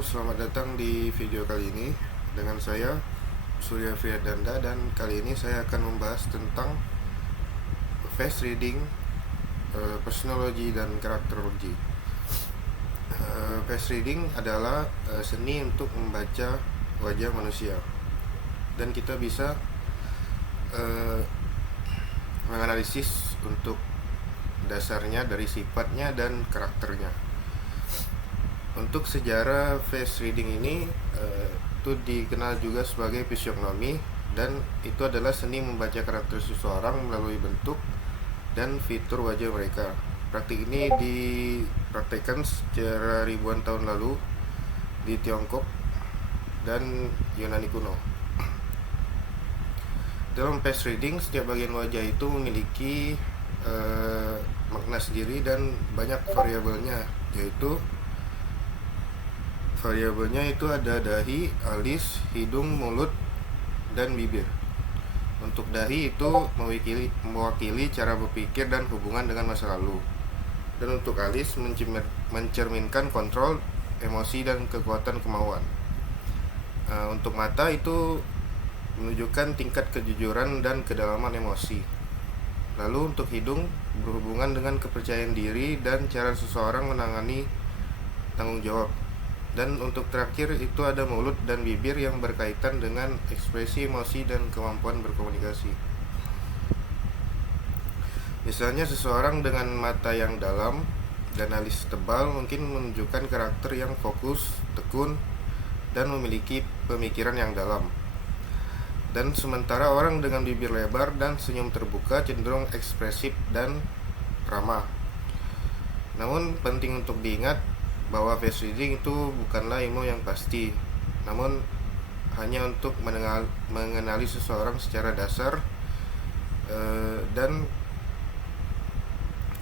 Halo, selamat datang di video kali ini dengan saya Surya Friadanda, dan kali ini saya akan membahas tentang face reading, personology dan karakterologi. Face reading adalah seni untuk membaca wajah manusia, dan kita bisa menganalisis untuk dasarnya dari sifatnya dan karakternya. Untuk sejarah face reading ini itu dikenal juga sebagai fisiognomi, dan itu adalah seni membaca karakter seseorang melalui bentuk dan fitur wajah mereka. Praktik ini dipraktekkan secara ribuan tahun lalu di Tiongkok dan Yunani kuno. Dalam face reading, setiap bagian wajah itu memiliki makna sendiri dan banyak variabelnya, yaitu variabelnya itu ada dahi, alis, hidung, mulut, dan bibir. Untuk dahi itu mewakili cara berpikir dan hubungan dengan masa lalu. Dan untuk alis mencerminkan kontrol, emosi, dan kekuatan kemauan. Untuk mata itu menunjukkan tingkat kejujuran dan kedalaman emosi. Lalu untuk hidung berhubungan dengan kepercayaan diri dan cara seseorang menangani tanggung jawab. Dan untuk terakhir itu ada mulut dan bibir yang berkaitan dengan ekspresi emosi dan kemampuan berkomunikasi. Misalnya seseorang dengan mata yang dalam dan alis tebal mungkin menunjukkan karakter yang fokus, tekun, dan memiliki pemikiran yang dalam. Dan sementara orang dengan bibir lebar dan senyum terbuka cenderung ekspresif dan ramah. Namun penting untuk diingat bahwa face reading itu bukanlah ilmu yang pasti, namun hanya untuk mengenali seseorang secara dasar, dan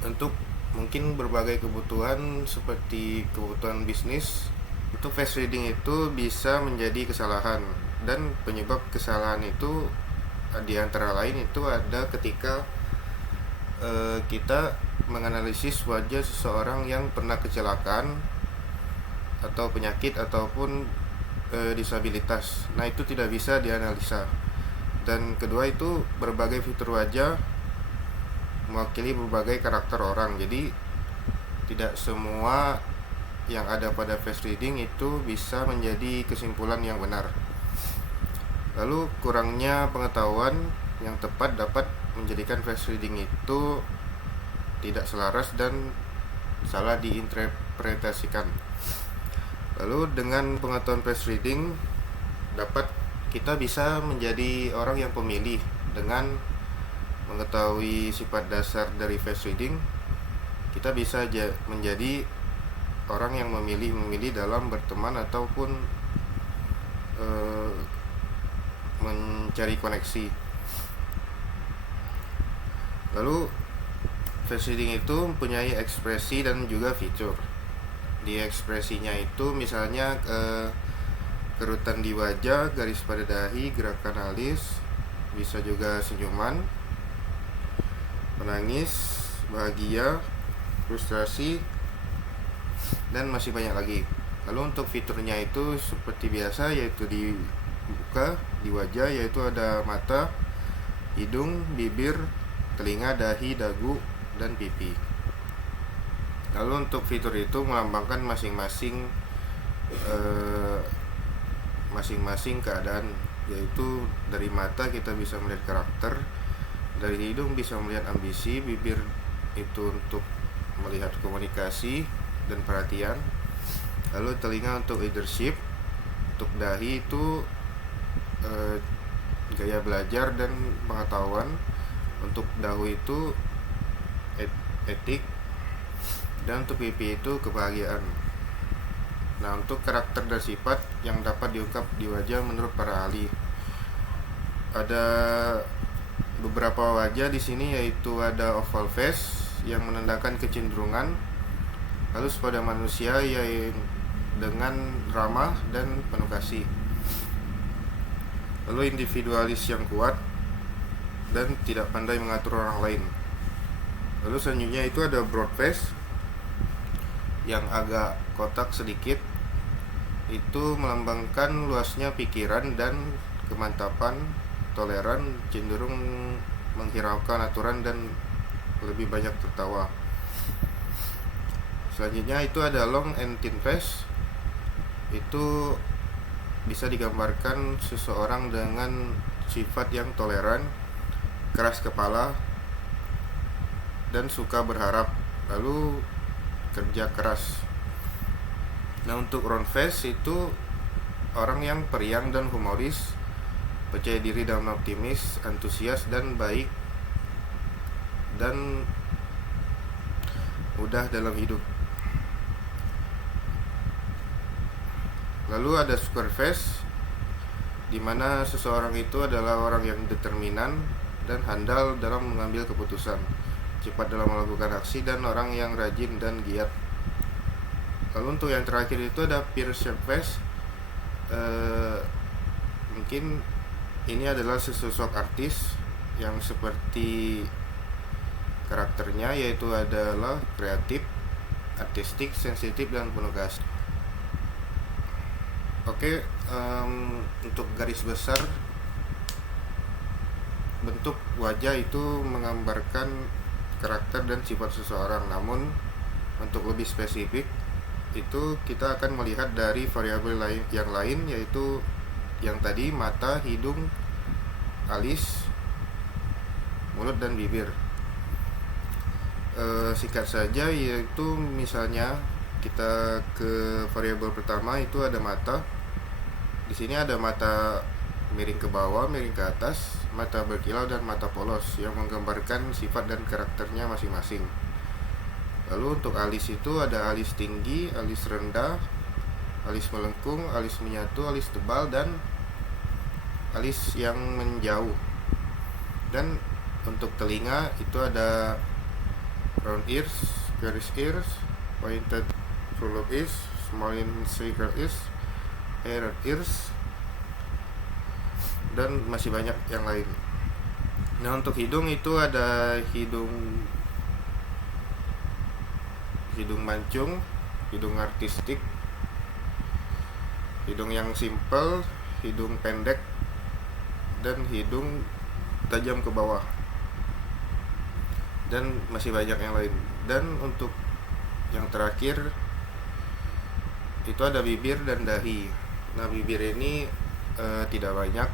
untuk mungkin berbagai kebutuhan seperti kebutuhan bisnis. Untuk face reading itu bisa menjadi kesalahan, dan penyebab kesalahan itu di antara lain itu ada ketika kita menganalisis wajah seseorang yang pernah kecelakaan atau penyakit ataupun disabilitas. Nah, itu tidak bisa dianalisa. Dan kedua itu berbagai fitur wajah mewakili berbagai karakter orang. Jadi tidak semua yang ada pada face reading itu bisa menjadi kesimpulan yang benar. Lalu kurangnya pengetahuan yang tepat dapat menjadikan face reading itu tidak selaras dan salah diinterpretasikan. Lalu dengan pengetahuan face reading kita bisa menjadi orang yang pemilih. Dengan mengetahui sifat dasar dari face reading, kita bisa menjadi orang yang memilih dalam berteman ataupun mencari koneksi. Lalu face reading itu mempunyai ekspresi dan juga fitur. Di ekspresinya itu misalnya kerutan di wajah, garis pada dahi, gerakan alis, bisa juga senyuman, menangis, bahagia, frustrasi, dan masih banyak lagi. Lalu untuk fiturnya itu seperti biasa, yaitu di muka, di wajah, yaitu ada mata, hidung, bibir, telinga, dahi, dagu, dan pipi. Lalu untuk fitur itu melambangkan masing-masing keadaan, yaitu dari mata kita bisa melihat karakter, dari hidung bisa melihat ambisi, bibir itu untuk melihat komunikasi dan perhatian, lalu telinga untuk leadership, untuk dahi itu gaya belajar dan pengetahuan, untuk dagu itu etik, dan untuk pipi itu kebahagiaan. Nah, untuk karakter dan sifat yang dapat diungkap di wajah menurut para ahli, ada beberapa wajah di sini, yaitu ada oval face yang menandakan kecenderungan, lalu pada manusia yang dengan ramah dan penuh kasih, lalu individualis yang kuat dan tidak pandai mengatur orang lain. Lalu selanjutnya itu ada broad face yang agak kotak sedikit, itu melambangkan luasnya pikiran dan kemantapan. Toleran cenderung menghiraukan aturan dan lebih banyak tertawa. Selanjutnya itu ada long and thin face. Itu bisa digambarkan seseorang dengan sifat yang toleran, keras kepala, dan suka berharap, lalu kerja keras. Nah, untuk round face itu orang yang periang dan humoris, percaya diri dan optimis, antusias dan baik, dan mudah dalam hidup. Lalu ada square face, di mana seseorang itu adalah orang yang determinan dan handal dalam mengambil keputusan, cepat dalam melakukan aksi, dan orang yang rajin dan giat. Lalu untuk yang terakhir itu ada pear shaped face. Mungkin ini adalah sesosok artis yang seperti karakternya, yaitu adalah kreatif, artistik, sensitif, dan penuh gas. Oke, untuk garis besar bentuk wajah itu menggambarkan karakter dan sifat seseorang. Namun untuk lebih spesifik itu kita akan melihat dari variabel yang lain, yaitu yang tadi mata, hidung, alis, mulut, dan bibir. Singkat saja, yaitu misalnya kita ke variabel pertama itu ada mata. Di sini ada mata miring ke bawah, miring ke atas, mata berkilau, dan mata polos yang menggambarkan sifat dan karakternya masing-masing. Lalu untuk alis itu ada alis tinggi, alis rendah, alis melengkung, alis menyatu, alis tebal, dan alis yang menjauh. Dan untuk telinga itu ada round ears, squarish ears, pointed full ears, small circle ears, haired ears, dan masih banyak yang lain. Nah, untuk hidung itu ada hidung mancung, hidung artistik, hidung yang simple, hidung pendek, dan hidung tajam ke bawah, dan masih banyak yang lain. Dan untuk yang terakhir itu ada bibir dan dahi. Nah, bibir ini tidak banyak,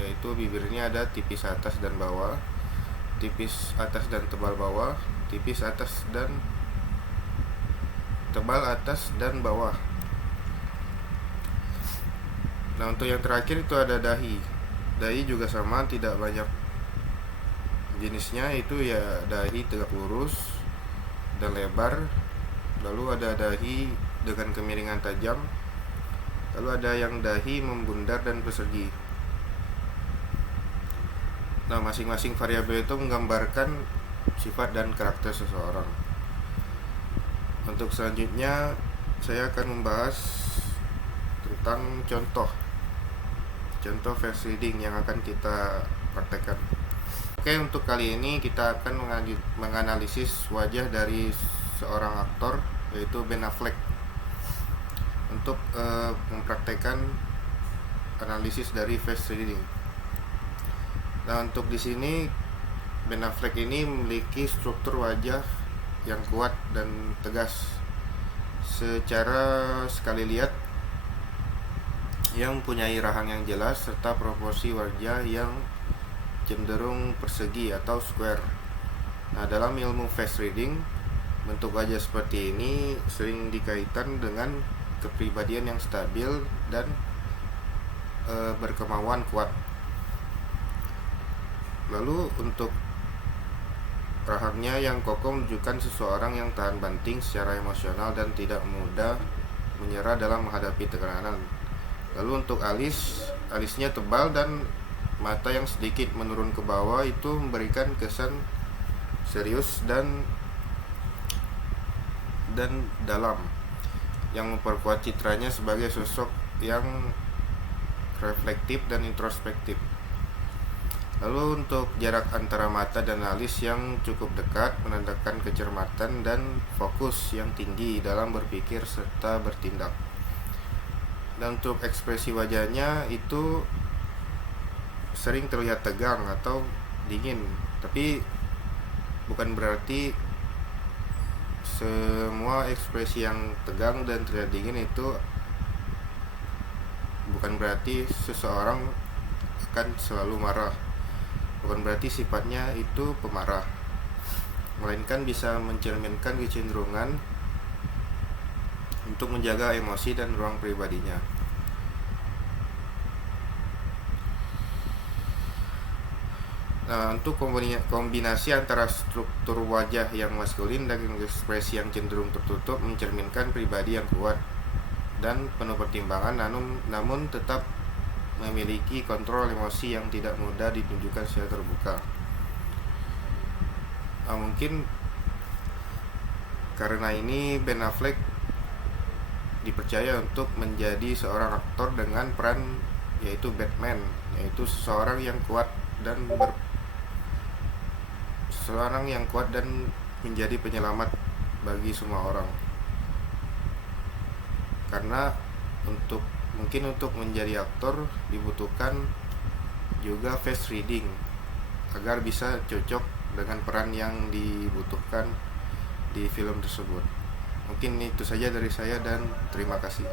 yaitu bibirnya ada tipis atas dan bawah, tipis atas dan tebal bawah, tipis atas dan tebal atas dan bawah. Nah, untuk yang terakhir itu ada dahi. Dahi juga sama, tidak banyak jenisnya, itu ya dahi tegak lurus dan lebar. Lalu ada dahi dengan kemiringan tajam. Lalu ada yang dahi membundar dan persegi. Nah, masing-masing variabel itu menggambarkan sifat dan karakter seseorang. Untuk selanjutnya saya akan membahas tentang contoh face reading yang akan kita praktekkan. Oke, untuk kali ini kita akan menganalisis wajah dari seorang aktor, yaitu Ben Affleck, untuk mempraktekkan analisis dari face reading. Nah, untuk di sini Ben Affleck ini memiliki struktur wajah yang kuat dan tegas. Secara sekali lihat yang mempunyai rahang yang jelas serta proporsi wajah yang cenderung persegi atau square. Nah, dalam ilmu face reading, bentuk wajah seperti ini sering dikaitkan dengan kepribadian yang stabil dan berkemauan kuat. Lalu untuk rahangnya yang kokoh menunjukkan seseorang yang tahan banting secara emosional dan tidak mudah menyerah dalam menghadapi tekanan. Lalu untuk alisnya tebal dan mata yang sedikit menurun ke bawah itu memberikan kesan serius dan dalam, yang memperkuat citranya sebagai sosok yang reflektif dan introspektif. Lalu untuk jarak antara mata dan alis yang cukup dekat menandakan kecermatan dan fokus yang tinggi dalam berpikir serta bertindak. Dan untuk ekspresi wajahnya itu sering terlihat tegang atau dingin, tapi bukan berarti semua ekspresi yang tegang dan terlihat dingin itu bukan berarti seseorang akan selalu marah, bukan berarti sifatnya itu pemarah, melainkan bisa mencerminkan kecenderungan untuk menjaga emosi dan ruang pribadinya. Nah, untuk kombinasi antara struktur wajah yang maskulin dan ekspresi yang cenderung tertutup mencerminkan pribadi yang kuat dan penuh pertimbangan, namun tetap memiliki kontrol emosi yang tidak mudah ditunjukkan secara terbuka. Nah, mungkin karena ini Ben Affleck dipercaya untuk menjadi seorang aktor dengan peran yaitu Batman, yaitu seseorang yang kuat dan menjadi penyelamat bagi semua orang. Karena untuk menjadi aktor dibutuhkan juga face reading agar bisa cocok dengan peran yang dibutuhkan di film tersebut. Mungkin itu saja dari saya dan terima kasih.